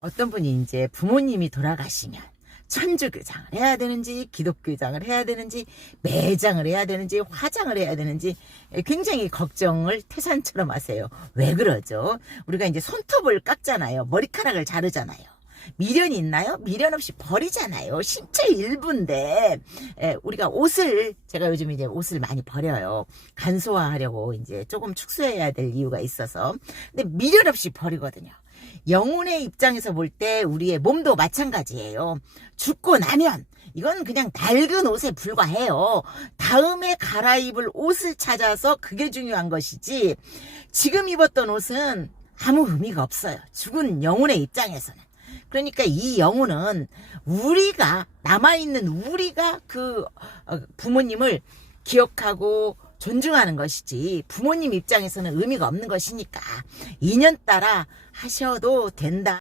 어떤 분이 이제 부모님이 돌아가시면 천주교장을 해야 되는지 기독교장을 해야 되는지 매장을 해야 되는지 화장을 해야 되는지 굉장히 걱정을 태산처럼 하세요. 왜 그러죠? 우리가 이제 손톱을 깎잖아요. 머리카락을 자르잖아요. 미련이 있나요? 미련 없이 버리잖아요. 신체 일부인데 에, 우리가 옷을 제가 요즘 이제 옷을 많이 버려요. 간소화하려고 이제 조금 축소해야 될 이유가 있어서 근데 미련 없이 버리거든요. 영혼의 입장에서 볼 때 우리의 몸도 마찬가지예요. 죽고 나면 이건 그냥 낡은 옷에 불과해요. 다음에 갈아입을 옷을 찾아서 그게 중요한 것이지 지금 입었던 옷은 아무 의미가 없어요. 죽은 영혼의 입장에서는. 그러니까 이 영혼은 우리가 남아있는 우리가 그 어, 부모님을 기억하고 존중하는 것이지 부모님 입장에서는 의미가 없는 것이니까 인연 따라 하셔도 된다.